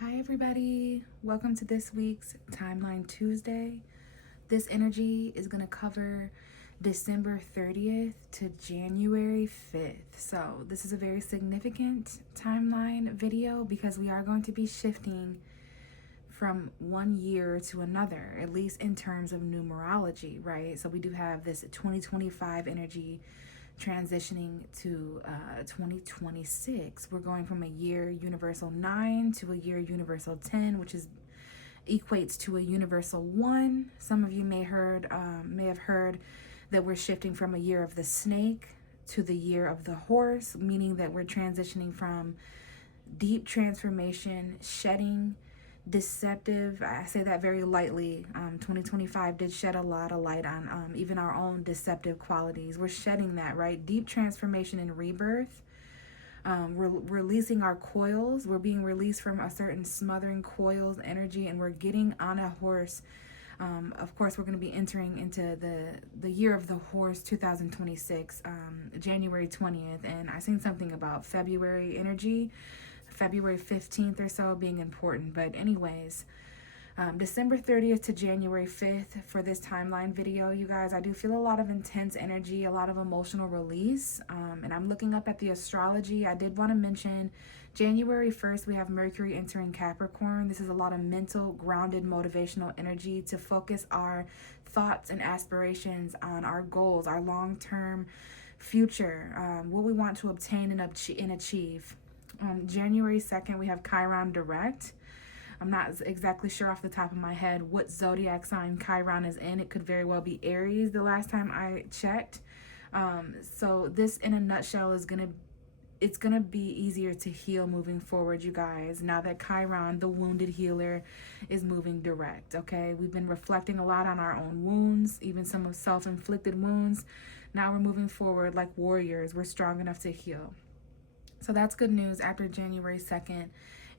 Hi everybody, welcome to this week's Timeline Tuesday. This energy is going to cover December 30th to January 5th. So this is a very significant timeline video because we are going to be shifting from one year to another, at least in terms of numerology, right? So we do have this 2025 energy transitioning to 2026. We're going from a year universal 9 to a year universal 10, which is equates to a universal 1. Some of you may have heard that we're shifting from a year of the snake to the year of the horse, meaning that we're transitioning from deep transformation, shedding, deceptive. I say that very lightly. 2025 did shed a lot of light on even our own deceptive qualities. We're shedding that, right? Deep transformation and rebirth. We're releasing our coils. We're being released from a certain smothering coils energy, and we're getting on a horse. Of course, we're going to be entering into the year of the horse 2026, January 20th. And I seen something about February energy, February 15th or so being important. But anyways, December 30th to January 5th for this timeline video, you guys. I do feel a lot of intense energy, a lot of emotional release. And I'm looking up at the astrology. I did want to mention January 1st, we have Mercury entering Capricorn. This is a lot of mental, grounded, motivational energy to focus our thoughts and aspirations on our goals, our long-term future, what we want to obtain and achieve. January 2nd, we have Chiron direct. I'm not exactly sure off the top of my head what zodiac sign Chiron is in. It could very well be Aries the last time I checked. So this in a nutshell is it's gonna be easier to heal moving forward, you guys, now that Chiron, the wounded healer, is moving direct. Okay, we've been reflecting a lot on our own wounds, even some of self-inflicted wounds. Now we're moving forward like warriors. We're strong enough to heal. So that's good news after January 2nd.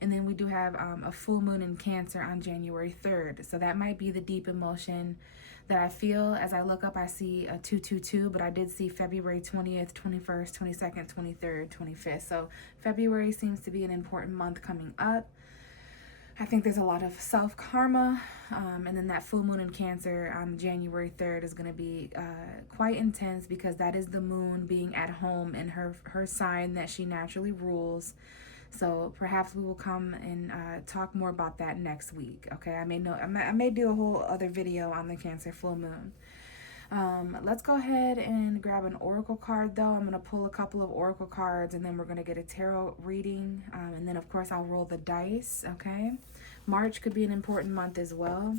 And then we do have a full moon in Cancer on January 3rd. So that might be the deep emotion that I feel. As I look up, I see a 222, but I did see February 20th, 21st, 22nd, 23rd, 25th. So February seems to be an important month coming up. I think there's a lot of self-karma, and then that full moon in Cancer on January 3rd is going to be quite intense because that is the moon being at home in her sign that she naturally rules. So perhaps we will come and talk more about that next week. Okay, I may do a whole other video on the Cancer full moon. Let's go ahead and grab an oracle card though. I'm going to pull a couple of oracle cards and then we're going to get a tarot reading. And then of course I'll roll the dice, okay? March could be an important month as well.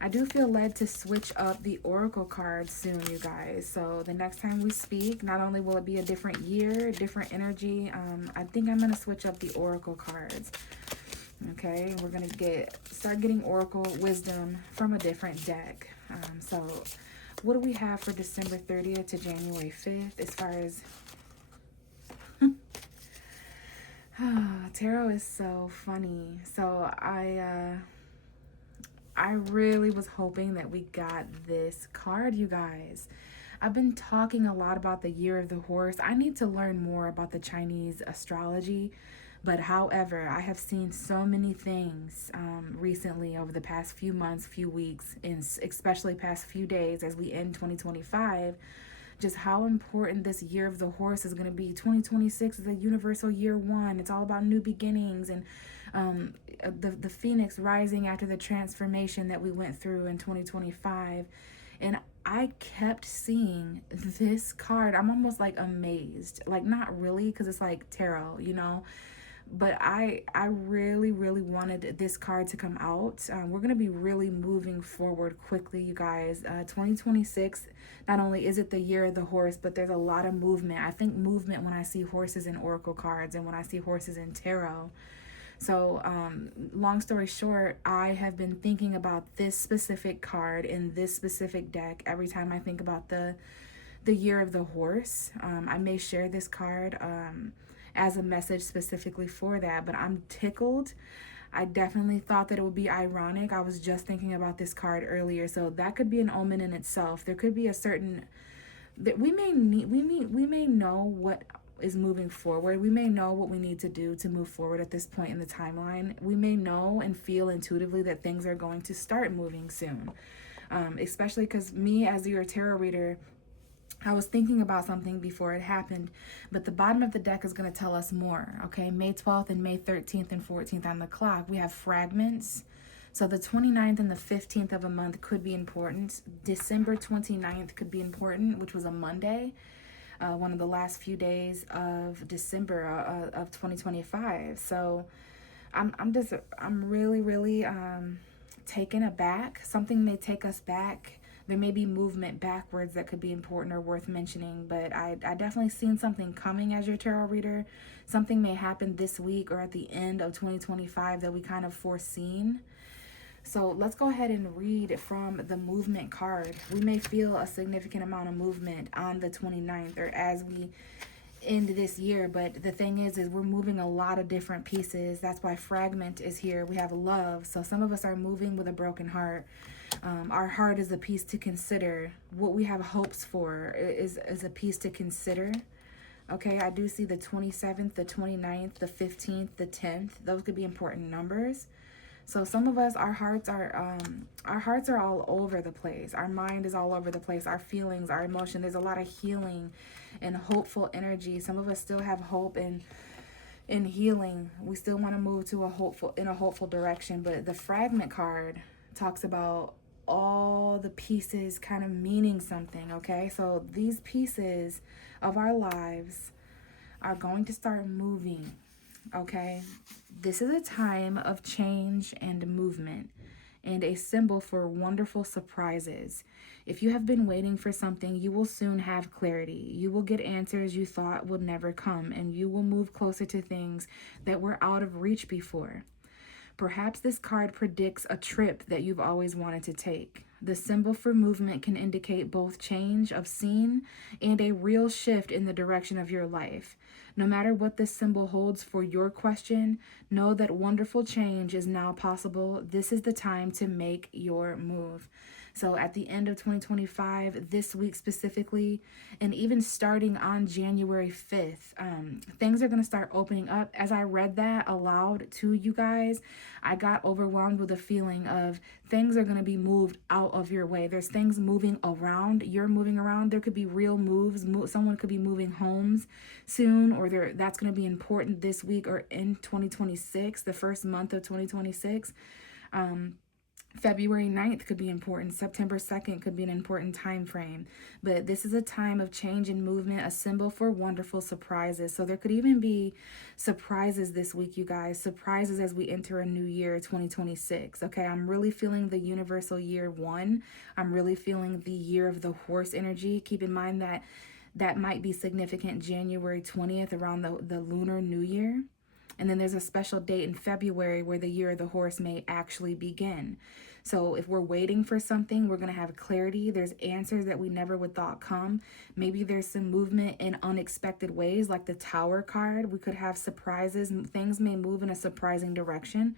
I do feel led to switch up the oracle cards soon, you guys. So the next time we speak, not only will it be a different year, different energy, I think I'm going to switch up the oracle cards. Okay, we're going to start getting oracle wisdom from a different deck. So what do we have for December 30th to January 5th as far as... tarot is so funny. So I really was hoping that we got this card, you guys. I've been talking a lot about the year of the horse. I need to learn more about the Chinese astrology. But however, I have seen so many things recently over the past few months, few weeks, and especially past few days as we end 2025, just how important this year of the horse is going to be. 2026 is a universal year 1. It's all about new beginnings and the phoenix rising after the transformation that we went through in 2025. And I kept seeing this card. I'm almost like amazed. Like, not really, because it's like tarot, you know. But I really wanted this card to come out. We're going to be really moving forward quickly, you guys. 2026, not only is it the year of the horse, but there's a lot of movement. I think movement when I see horses in oracle cards and when I see horses in tarot. So long story short, I have been thinking about this specific card in this specific deck every time I think about the year of the horse. I may share this card as a message specifically for that, but I'm tickled. I definitely thought that it would be ironic. I was just thinking about this card earlier, so that could be an omen in itself. There could be a certain that we may know what is moving forward. We may know what we need to do to move forward at this point in the timeline. We may know and feel intuitively that things are going to start moving soon. Especially because me, as your tarot reader, I was thinking about something before it happened, but the bottom of the deck is going to tell us more. Okay, May 12th and May 13th and 14th on the clock, we have fragments. So the 29th and the 15th of a month could be important. December 29th could be important, which was a Monday, one of the last few days of December of 2025. So I'm really taken aback. Something may take us back. There may be movement backwards that could be important or worth mentioning, but I definitely seen something coming as your tarot reader. Something may happen this week or at the end of 2025 that we kind of foreseen. So let's go ahead and read from the movement card. We may feel a significant amount of movement on the 29th or as we end this year, but the thing is we're moving a lot of different pieces. That's why fragment is here. We have love. So some of us are moving with a broken heart. Our heart is a piece to consider. What we have hopes for is a piece to consider. Okay, I do see the 27th, the 29th, the 15th, the 10th. Those could be important numbers. So some of us, our hearts are all over the place. Our mind is all over the place. Our feelings, our emotion. There's a lot of healing and hopeful energy. Some of us still have hope and in healing. We still want to move to a hopeful direction. But the fragment card talks about all the pieces kind of meaning something. Okay, so these pieces of our lives are going to start moving. Okay, this is a time of change and movement and a symbol for wonderful surprises. If you have been waiting for something, you will soon have clarity. You will get answers you thought would never come, and you will move closer to things that were out of reach before. Perhaps this card predicts a trip that you've always wanted to take. The symbol for movement can indicate both change of scene and a real shift in the direction of your life. No matter what this symbol holds for your question, know that wonderful change is now possible. This is the time to make your move. So at the end of 2025, this week specifically, and even starting on January 5th, things are going to start opening up. As I read that aloud to you guys, I got overwhelmed with a feeling of things are going to be moved out of your way. There's things moving around. You're moving around. There could be real moves. Someone could be moving homes soon, or that's going to be important this week or in 2026, the first month of 2026. February 9th could be important. September 2nd could be an important time frame. But this is a time of change and movement, a symbol for wonderful surprises. So there could even be surprises this week, you guys. Surprises as we enter a new year, 2026. Okay, I'm really feeling the universal year 1. I'm really feeling the year of the horse energy. Keep in mind that might be significant January 20th around the lunar new year. And then there's a special date in February where the year of the horse may actually begin. So if we're waiting for something, we're going to have clarity. There's answers that we never would thought come. Maybe there's some movement in unexpected ways, like the Tower card. We could have surprises. Things may move in a surprising direction,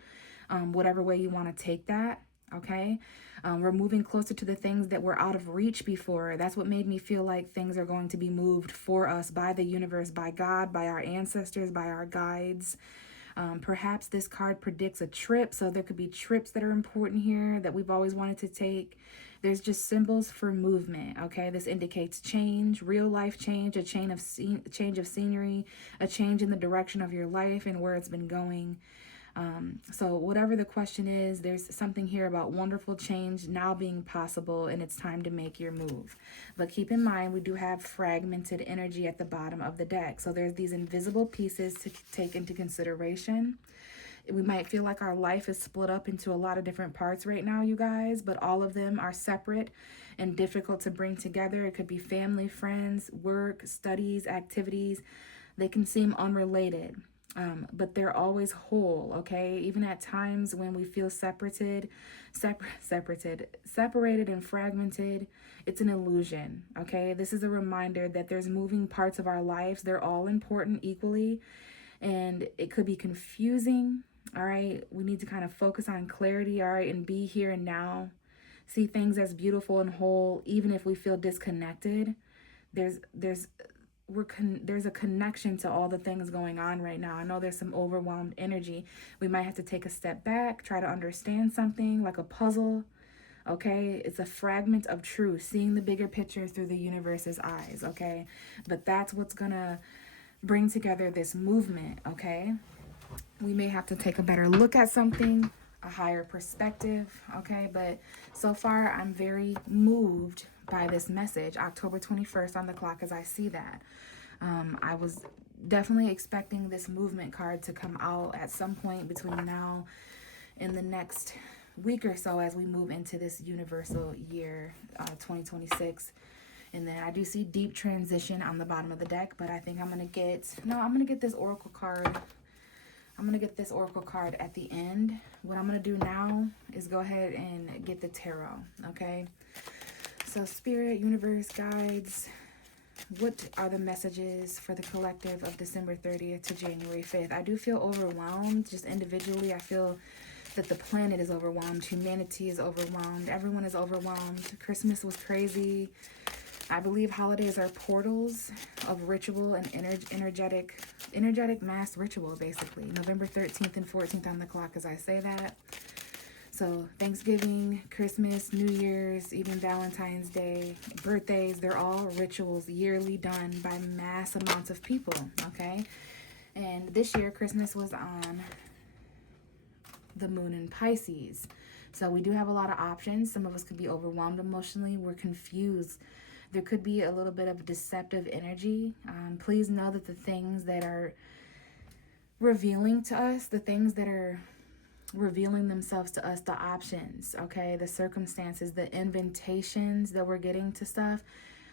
whatever way you want to take that. Okay, we're moving closer to the things that were out of reach before. That's what made me feel like things are going to be moved for us by the universe, by God, by our ancestors, by our guides. Perhaps this card predicts a trip, so there could be trips that are important here that we've always wanted to take. There's just symbols for movement. Okay, this indicates change, real life change, a change of scenery, a change in the direction of your life and where it's been going. So whatever the question is, there's something here about wonderful change now being possible, and it's time to make your move. But keep in mind, we do have fragmented energy at the bottom of the deck. So there's these invisible pieces to take into consideration. We might feel like our life is split up into a lot of different parts right now, you guys, but all of them are separate and difficult to bring together. It could be family, friends, work, studies, activities. They can seem unrelated. But they're always whole, okay? Even at times when we feel separated and fragmented, it's an illusion, okay? This is a reminder that there's moving parts of our lives. They're all important equally, and it could be confusing, all right? We need to kind of focus on clarity, all right, and be here and now. See things as beautiful and whole, even if we feel disconnected. There's there's a connection to all the things going on right now. I know there's some overwhelmed energy. We might have to take a step back, try to understand something like a puzzle. Okay, it's a fragment of truth, seeing the bigger picture through the universe's eyes. Okay, but that's what's gonna bring together this movement. Okay, we may have to take a better look at something, a higher perspective. Okay, but so far I'm very moved by this message. October 21st on the clock as I see that. I was definitely expecting this movement card to come out at some point between now and the next week or so as we move into this universal year, 2026. And then I do see deep transition on the bottom of the deck, but I think I'm going to get this oracle card. I'm going to get this oracle card at the end. What I'm going to do now is go ahead and get the tarot, okay? So spirit, universe, guides, what are the messages for the collective of December 30th to January 5th? I do feel overwhelmed. Just individually, I feel that the planet is overwhelmed. Humanity is overwhelmed. Everyone is overwhelmed. Christmas was crazy. I believe holidays are portals of ritual and energetic mass ritual, basically. November 13th and 14th on the clock as I say that. So Thanksgiving, Christmas, New Year's, even Valentine's Day, birthdays, they're all rituals yearly done by mass amounts of people, okay? And this year, Christmas was on the moon in Pisces. So we do have a lot of options. Some of us could be overwhelmed emotionally. We're confused. There could be a little bit of deceptive energy. Please know that the things that are revealing to us, the things that are revealing themselves to us, the options, okay, the circumstances, the invitations that we're getting to stuff,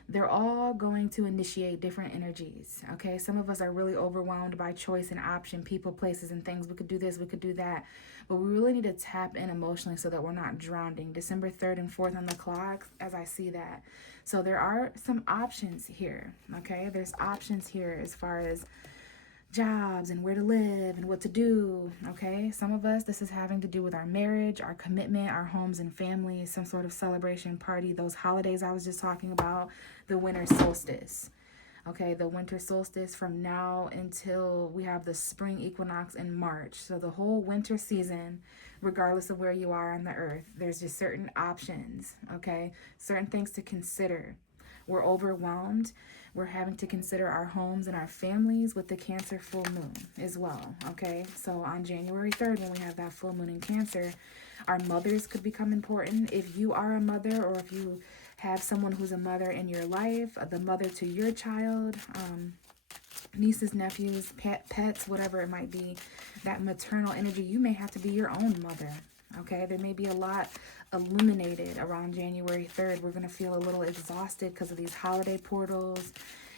they're all going to initiate different energies, okay? Some of us are really overwhelmed by choice and option, people, places, and things. We could do this, we could do that, but we really need to tap in emotionally so that we're not drowning. December 3rd and 4th on the clock as I see that. So there are some options here, okay? There's options here as far as jobs and where to live and what to do, okay? Some of us, this is having to do with our marriage, our commitment, our homes and families, some sort of celebration party, those holidays I was just talking about, the winter solstice, okay? The winter solstice from now until we have the spring equinox in March. So the whole winter season, regardless of where you are on the earth, there's just certain options, okay? Certain things to consider. We're overwhelmed. We're having to consider our homes and our families with the Cancer full moon as well, okay? So on January 3rd, when we have that full moon in Cancer, our mothers could become important. If you are a mother or if you have someone who's a mother in your life, the mother to your child, nieces, nephews, pets, whatever it might be, that maternal energy, you may have to be your own mother, okay? There may be a lot illuminated around January 3rd. We're going to feel a little exhausted because of these holiday portals,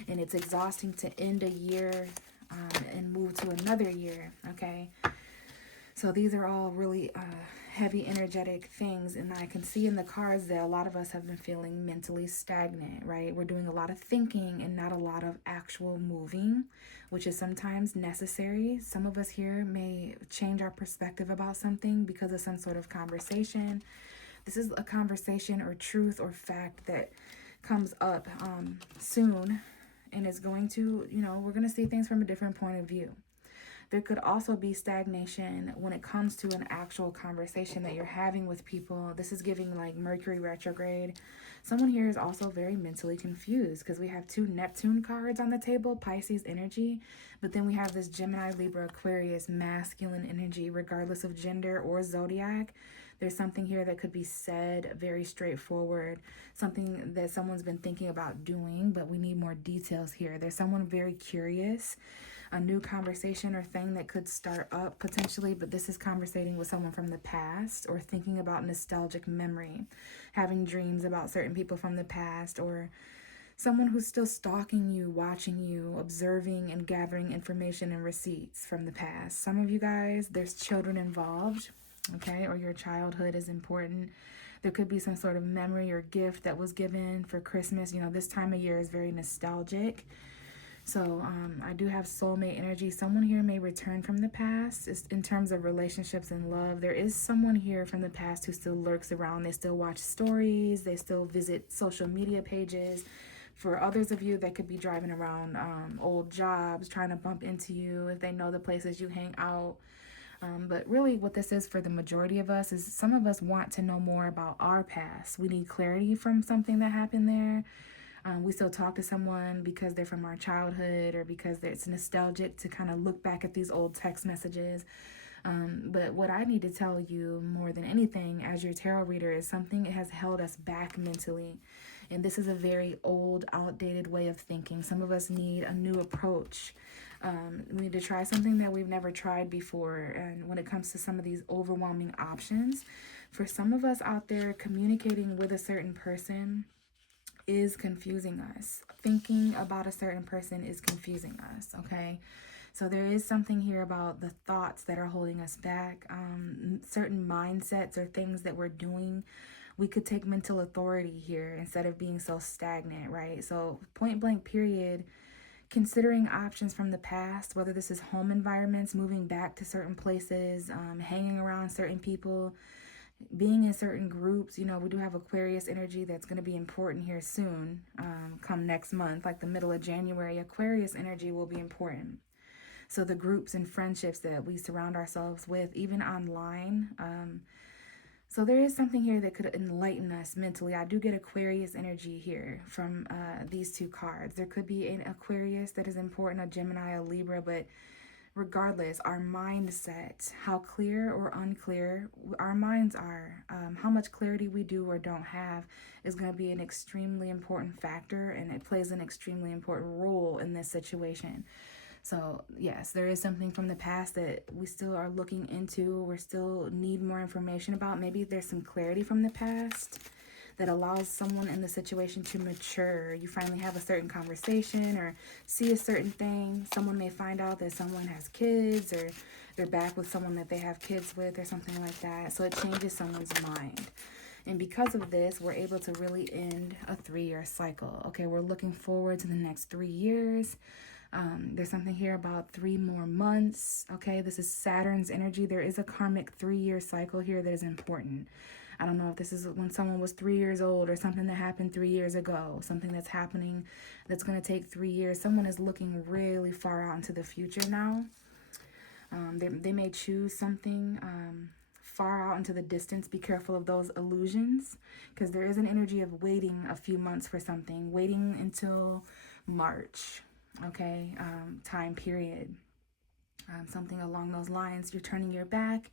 and it's exhausting to end a year and move to another year, okay? So these are all really heavy energetic things, and I can see in the cards that a lot of us have been feeling mentally stagnant, right? We're doing a lot of thinking and not a lot of actual moving, which is sometimes necessary. Some of us here may change our perspective about something because of some sort of conversation. This is a conversation or truth or fact that comes up soon, and is going to, we're going to see things from a different point of view. There could also be stagnation when it comes to an actual conversation that you're having with people. This is giving like Mercury retrograde. Someone here is also very mentally confused because we have 2 Neptune cards on the table, Pisces energy, but then we have this Gemini, Libra, Aquarius, masculine energy, regardless of gender or zodiac. There's something here that could be said very straightforward, something that someone's been thinking about doing, but we need more details here. There's someone very curious, a new conversation or thing that could start up potentially, but this is conversating with someone from the past or thinking about nostalgic memory, having dreams about certain people from the past, or someone who's still stalking you, watching you, observing and gathering information and receipts from the past. Some of you guys, there's children involved, okay, or your childhood is important. There could be some sort of memory or gift that was given for Christmas. This time of year is very nostalgic. So I do have soulmate energy. Someone here may return from the past. In terms of relationships and love, there is someone here from the past who still lurks around. They still watch stories. They still visit social media pages. For others of you, they could be driving around old jobs, trying to bump into you if they know the places you hang out. But really, what this is for the majority of us is some of us want to know more about our past. We need clarity from something that happened there. We still talk to someone because they're from our childhood or because it's nostalgic to kind of look back at these old text messages. But what I need to tell you more than anything as your tarot reader is something that has held us back mentally. And this is a very old, outdated way of thinking. Some of us need a new approach. We need to try something that we've never tried before. And when it comes to some of these overwhelming options, for some of us out there, communicating with a certain person is confusing us. Thinking about a certain person is confusing us, okay? So there is something here about the thoughts that are holding us back. Certain mindsets or things that we're doing, we could take mental authority here instead of being so stagnant, right? So point blank period, considering options from the past, whether this is home environments, moving back to certain places, hanging around certain people, being in certain groups. We do have Aquarius energy that's going to be important here soon, come next month, like the middle of January. Aquarius energy will be important. So the groups and friendships that we surround ourselves with, even online. So there is something here that could enlighten us mentally. I do get Aquarius energy here from these two cards. There could be an Aquarius that is important, a Gemini, a Libra, but regardless, our mindset, how clear or unclear our minds are, how much clarity we do or don't have is going to be an extremely important factor, and it plays an extremely important role in this situation. So yes, there is something from the past that we still are looking into, we still need more information about. Maybe there's some clarity from the past that allows someone in the situation to mature. You finally have a certain conversation or see a certain thing. Someone may find out that someone has kids, or they're back with someone that they have kids with or something like that. So it changes someone's mind. And because of this, we're able to really end a 3-year cycle. Okay, we're looking forward to the next 3 years. There's something here about 3 more months. Okay, this is Saturn's energy. There is a karmic 3-year cycle here that is important. I don't know if this is when someone was 3 years old or something that happened 3 years ago, something that's happening that's going to take 3 years. Someone is looking really far out into the future now. They may choose something far out into the distance. Be careful of those illusions, because there is an energy of waiting a few months for something, waiting until March, okay, time period. Something along those lines. You're turning your back,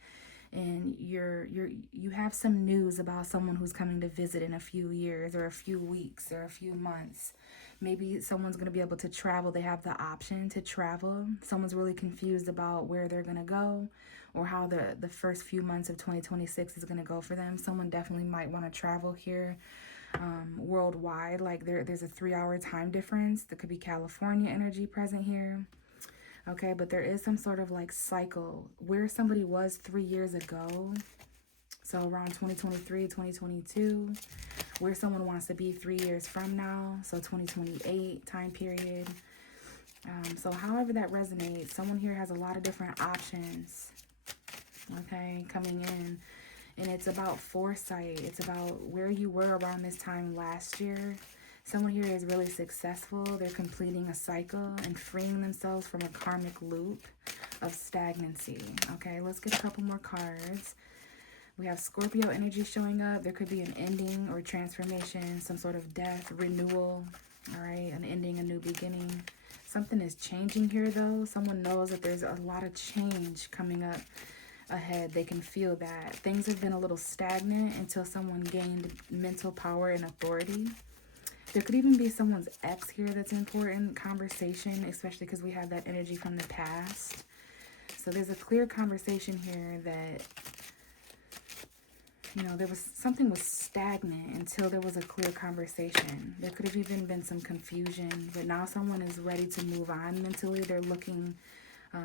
and you have some news about someone who's coming to visit in a few years or a few weeks or a few months. Maybe someone's going to be able to travel. They have the option to travel. Someone's really confused about where they're going to go or how the first few months of 2026 is going to go for them. Someone definitely might want to travel here worldwide. Like there's a 3-hour time difference. There could be California energy present here. Okay, but there is some sort of like cycle where somebody was 3 years ago. So around 2023, 2022, where someone wants to be 3 years from now. So 2028 time period. So however that resonates, someone here has a lot of different options, okay, coming in. And it's about foresight. It's about where you were around this time last year. Someone here is really successful. They're completing a cycle and freeing themselves from a karmic loop of stagnancy. Okay, let's get a couple more cards. We have Scorpio energy showing up. There could be an ending or transformation, some sort of death, renewal, all right, an ending, a new beginning. Something is changing here, though. Someone knows that there's a lot of change coming up ahead. They can feel that. Things have been a little stagnant until someone gained mental power and authority. There could even be someone's ex here that's important. Conversation, especially because we have that energy from the past. So there's a clear conversation here that, there was something was stagnant until there was a clear conversation. There could have even been some confusion, but now someone is ready to move on mentally. They're looking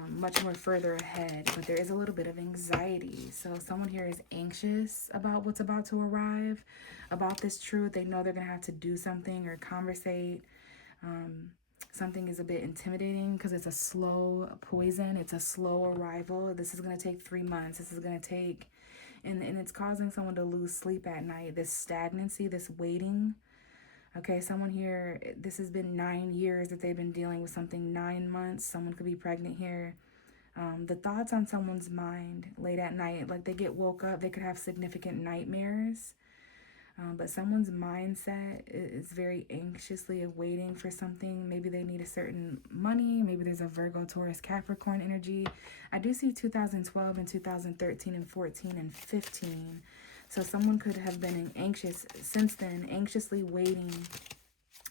much more further ahead, but there is a little bit of anxiety. So someone here is anxious about what's about to arrive, about this truth. They know they're going to have to do something or conversate. Something is a bit intimidating because it's a slow poison. It's a slow arrival. This is going to take 3 months. This is going to take, and it's causing someone to lose sleep at night. This stagnancy, this waiting. Okay, someone here, this has been 9 years that they've been dealing with something, 9 months. Someone could be pregnant here. The thoughts on someone's mind late at night, like they get woke up, they could have significant nightmares. But someone's mindset is very anxiously awaiting for something. Maybe they need a certain money. Maybe there's a Virgo, Taurus, Capricorn energy. I do see 2012 and 2013 and 14 and 15. So someone could have been anxious since then, anxiously waiting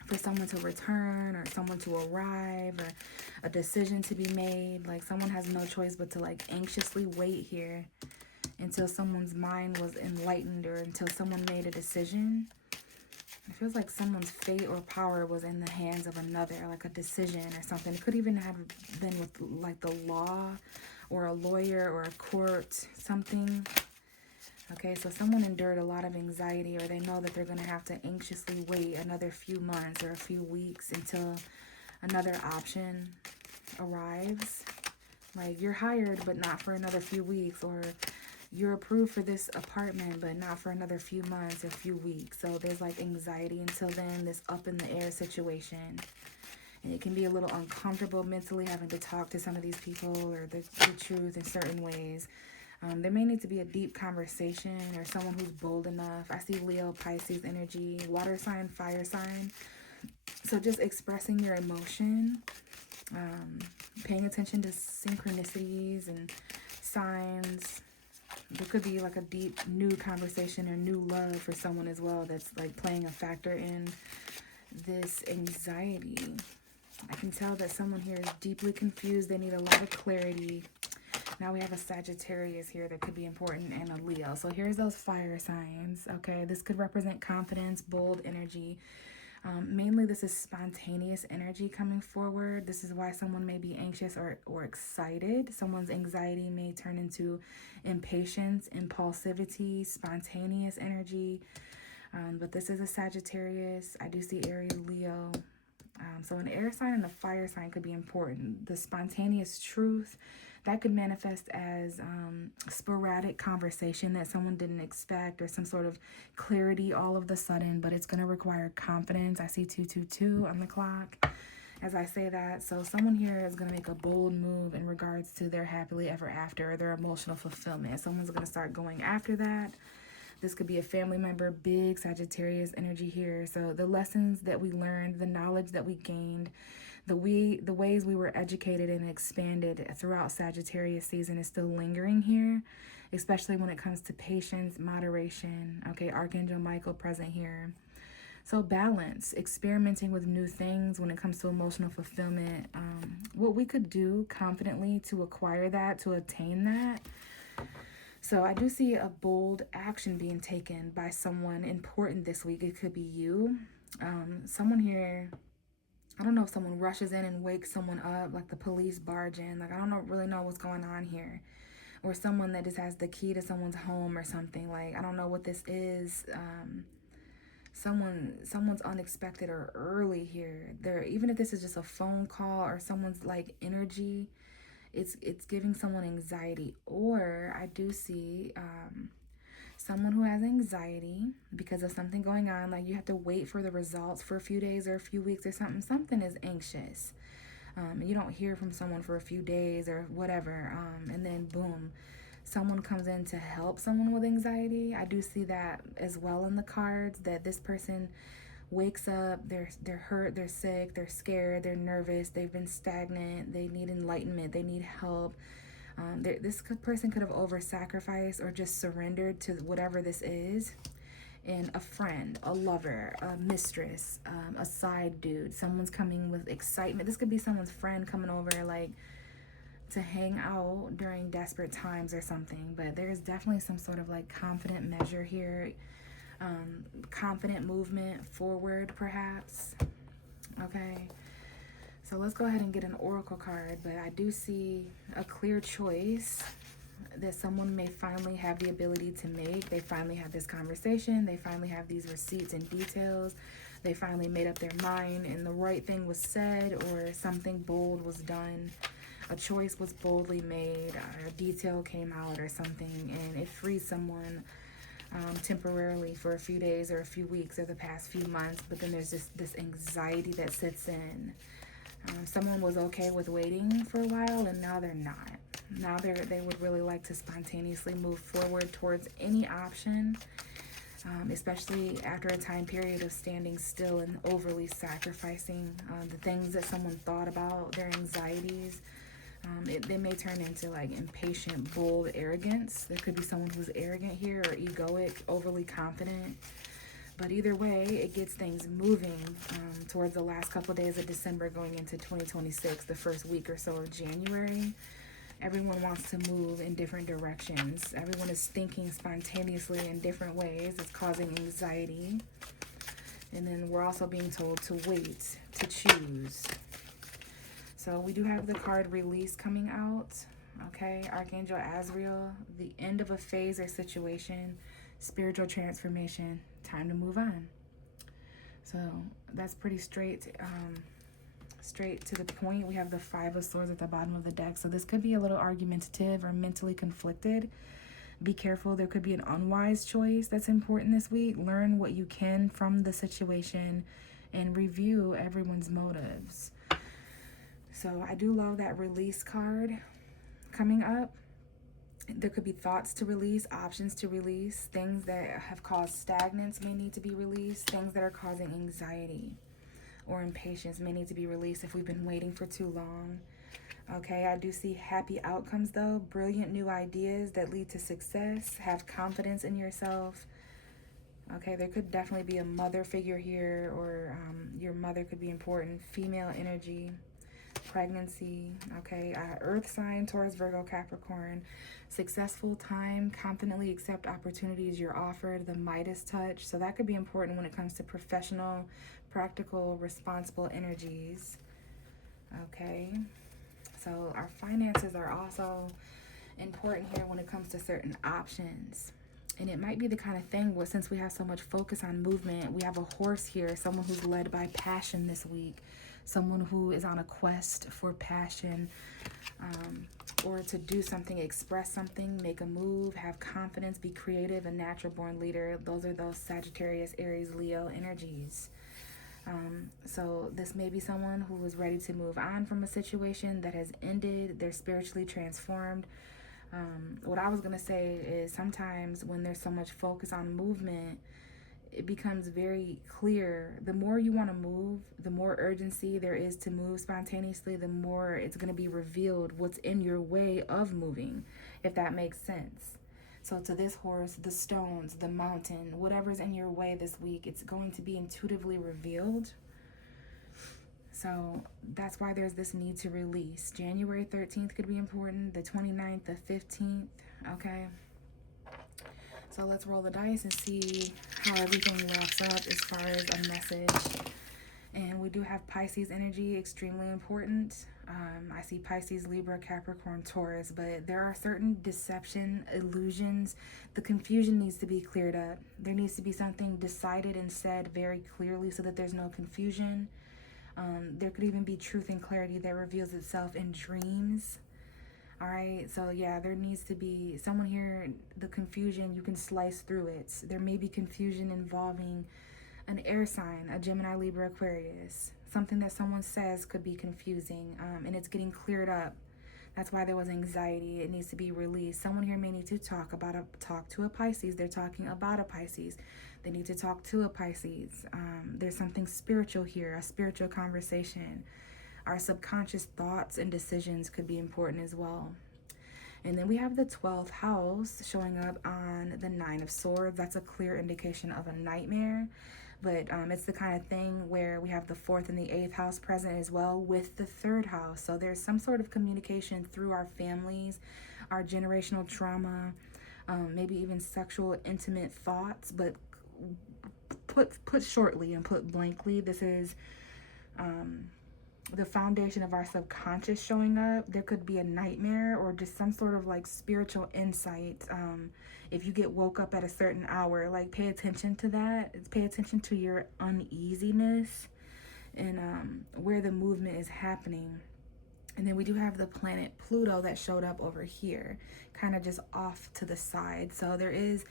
for someone to return or someone to arrive or a decision to be made. Like someone has no choice but to like anxiously wait here until someone's mind was enlightened or until someone made a decision. It feels like someone's fate or power was in the hands of another, like a decision or something. It could even have been with like the law or a lawyer or a court, something. Okay, so someone endured a lot of anxiety, or they know that they're going to have to anxiously wait another few months or a few weeks until another option arrives. Like you're hired, but not for another few weeks, or you're approved for this apartment, but not for another few months or few weeks. So there's like anxiety until then, this up in the air situation. And it can be a little uncomfortable mentally having to talk to some of these people or the truth in certain ways. There may need to be a deep conversation or someone who's bold enough. I see Leo, Pisces energy, water sign, fire sign. So just expressing your emotion, paying attention to synchronicities and signs. There could be like a deep new conversation or new love for someone as well that's like playing a factor in this anxiety. I can tell that someone here is deeply confused. They need a lot of clarity. Now we have a Sagittarius here that could be important, and a Leo. So here's those fire signs, okay? This could represent confidence, bold energy. Mainly this is spontaneous energy coming forward. This is why someone may be anxious or excited. Someone's anxiety may turn into impatience, impulsivity, spontaneous energy. But this is a Sagittarius. I do see Aries, Leo. So an air sign and a fire sign could be important. The spontaneous truth, that could manifest as sporadic conversation that someone didn't expect, or some sort of clarity all of the sudden, but it's going to require confidence. I see 222 on the clock as I say that. So someone here is going to make a bold move in regards to their happily ever after, or their emotional fulfillment. Someone's going to start going after that. This could be a family member, big Sagittarius energy here. So the lessons that we learned, the knowledge that we gained, the ways we were educated and expanded throughout Sagittarius season is still lingering here, especially when it comes to patience, moderation. Okay, Archangel Michael present here. So balance, experimenting with new things when it comes to emotional fulfillment. What we could do confidently to acquire that, to attain that. So I do see a bold action being taken by someone important this week. It could be you. Someone here, I don't know if someone rushes in and wakes someone up, like the police barge in. Like, I don't really know what's going on here. Or someone that just has the key to someone's home or something. Like, I don't know what this is. Someone's unexpected or early here. Even if this is just a phone call or someone's like energy, it's giving someone anxiety. Or I do see someone who has anxiety because of something going on, like you have to wait for the results for a few days or a few weeks or something is anxious. You don't hear from someone for a few days or whatever, and then boom, someone comes in to help someone with anxiety. I do see that as well in the cards, that this person wakes up, they're hurt, they're sick, they're scared, they're nervous, they've been stagnant, they need enlightenment, they need help. This person could have over-sacrificed or just surrendered to whatever this is. And a friend, a lover, a mistress, a side dude, someone's coming with excitement. This could be someone's friend coming over, like, to hang out during desperate times or something. But there's definitely some sort of, like, confident measure here. Confident movement forward, perhaps. Okay. So let's go ahead and get an oracle card. But I do see a clear choice that someone may finally have the ability to make. They finally have this conversation. They finally have these receipts and details. They finally made up their mind and the right thing was said, or something bold was done. A choice was boldly made, or a detail came out or something, and it frees someone temporarily for a few days or a few weeks or the past few months, but then there's this anxiety that sits in. Someone was okay with waiting for a while, and now they're not. Now they would really like to spontaneously move forward towards any option, especially after a time period of standing still and overly sacrificing the things that someone thought about, their anxieties. They may turn into like impatient, bold arrogance. There could be someone who's arrogant here or egoic, overly confident. But either way, it gets things moving towards the last couple of days of December going into 2026, the first week or so of January. Everyone wants to move in different directions. Everyone is thinking spontaneously in different ways. It's causing anxiety. And then we're also being told to wait, to choose. So we do have the card Release coming out. Okay, Archangel Azrael, the end of a phase or situation, spiritual transformation, time to move on. So that's pretty straight to the point. We have the Five of Swords at the bottom of the deck. So this could be a little argumentative or mentally conflicted. Be careful. There could be an unwise choice that's important this week. Learn what you can from the situation and review everyone's motives. So I do love that Release card coming up. There could be thoughts to release, options to release, things that have caused stagnance may need to be released, things that are causing anxiety or impatience may need to be released if we've been waiting for too long. Okay, I do see happy outcomes though, brilliant new ideas that lead to success, have confidence in yourself. Okay, there could definitely be a mother figure here, or your mother could be important, female energy. Pregnancy, okay, earth sign, Taurus, Virgo, Capricorn, successful time, confidently accept opportunities you're offered, the Midas touch. So that could be important when it comes to professional, practical, responsible energies. Okay, so our finances are also important here when it comes to certain options. And it might be the kind of thing where, since we have so much focus on movement, we have a horse here, someone who's led by passion this week. Someone who is on a quest for passion, or to do something, express something, make a move, have confidence, be creative, a natural born leader. Those are those Sagittarius, Aries, Leo energies. So this may be someone who is ready to move on from a situation that has ended. They're spiritually transformed. What I was going to say is sometimes when there's so much focus on movement, it becomes very clear. The more you want to move, the more urgency there is to move spontaneously, the more it's going to be revealed what's in your way of moving, if that makes sense. So to this horse, the stones, the mountain, whatever's in your way this week, it's going to be intuitively revealed. So that's why there's this need to release. January 13th could be important, the 29th, the 15th, okay? So let's roll the dice and see how everything wraps up as far as a message. And we do have Pisces energy, extremely important. I see Pisces, Libra, Capricorn, Taurus, but there are certain deception, illusions. The confusion needs to be cleared up. There needs to be something decided and said very clearly so that there's no confusion. There could even be truth and clarity that reveals itself in dreams. All right, so yeah, there needs to be someone here, the confusion, you can slice through it. There may be confusion involving an air sign, a Gemini, Libra, Aquarius. Something that someone says could be confusing, and it's getting cleared up. That's why there was anxiety. It needs to be released. Someone here may need to talk to a Pisces. They're talking about a Pisces. They need to talk to a Pisces. There's something spiritual here, a spiritual conversation. Our subconscious thoughts and decisions could be important as well. And then we have the 12th house showing up on the 9 of Swords. That's a clear indication of a nightmare. But it's the kind of thing where we have the 4th and the 8th house present as well with the 3rd house. So there's some sort of communication through our families, our generational trauma, maybe even sexual, intimate thoughts. But put shortly and put blankly, this is the foundation of our subconscious showing up. There could be a nightmare or just some sort of like spiritual insight. If you get woke up at a certain hour, like pay attention to that. Pay attention to your uneasiness and where the movement is happening. And then we do have the planet Pluto that showed up over here, kind of just off to the side. So there is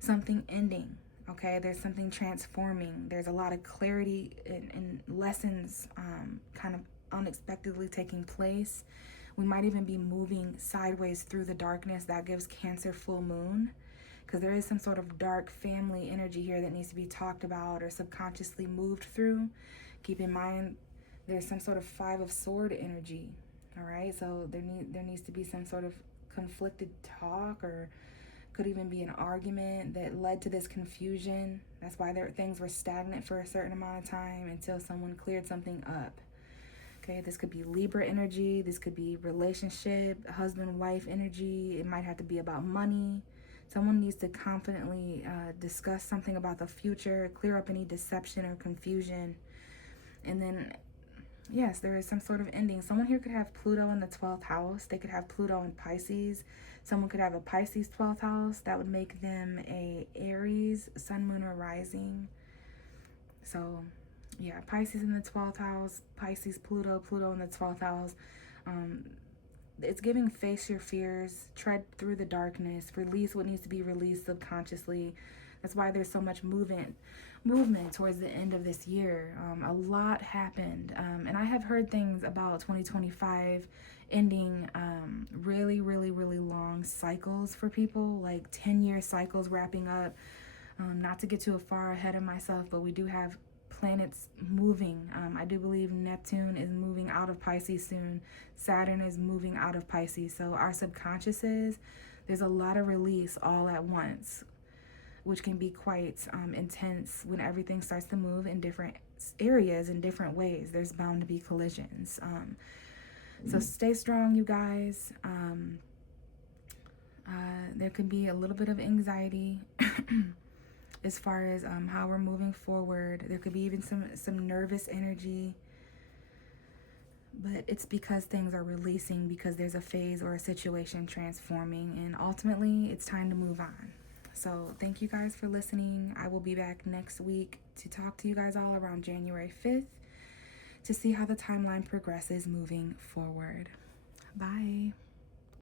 something ending. Okay, there's something transforming. There's a lot of clarity and lessons kind of unexpectedly taking place. We might even be moving sideways through the darkness. That gives Cancer full moon, because there is some sort of dark family energy here that needs to be talked about or subconsciously moved through. Keep in mind, there's some sort of Five of Sword energy. All right, so there needs to be some sort of conflicted talk, or could even be an argument that led to this confusion. That's why things were stagnant for a certain amount of time until someone cleared something up. Okay, this could be Libra energy. This could be relationship, husband-wife energy. It might have to be about money. Someone needs to confidently discuss something about the future, clear up any deception or confusion. And then, yes, there is some sort of ending. Someone here could have Pluto in the 12th house. They could have Pluto in Pisces. Someone could have a Pisces 12th house. That would make them a Aries, sun, moon, or rising. So, yeah, Pisces in the 12th house, Pisces, Pluto in the 12th house. It's giving face your fears, tread through the darkness, release what needs to be released subconsciously. That's why there's so much movement towards the end of this year. A lot happened. And I have heard things about 2025 ending really, really, really long cycles for people, like 10-year cycles wrapping up. Not to get too far ahead of myself, but we do have planets moving. I do believe Neptune is moving out of Pisces soon. Saturn is moving out of Pisces. So our subconsciouses, there's a lot of release all at once, which can be quite intense when everything starts to move in different areas in different ways. There's bound to be collisions. So stay strong, you guys. There could be a little bit of anxiety as far as how we're moving forward. There could be even some nervous energy, but it's because things are releasing, because there's a phase or a situation transforming, and ultimately it's time to move on. So thank you guys for listening. I will be back next week to talk to you guys all around January 5th to see how the timeline progresses moving forward. Bye.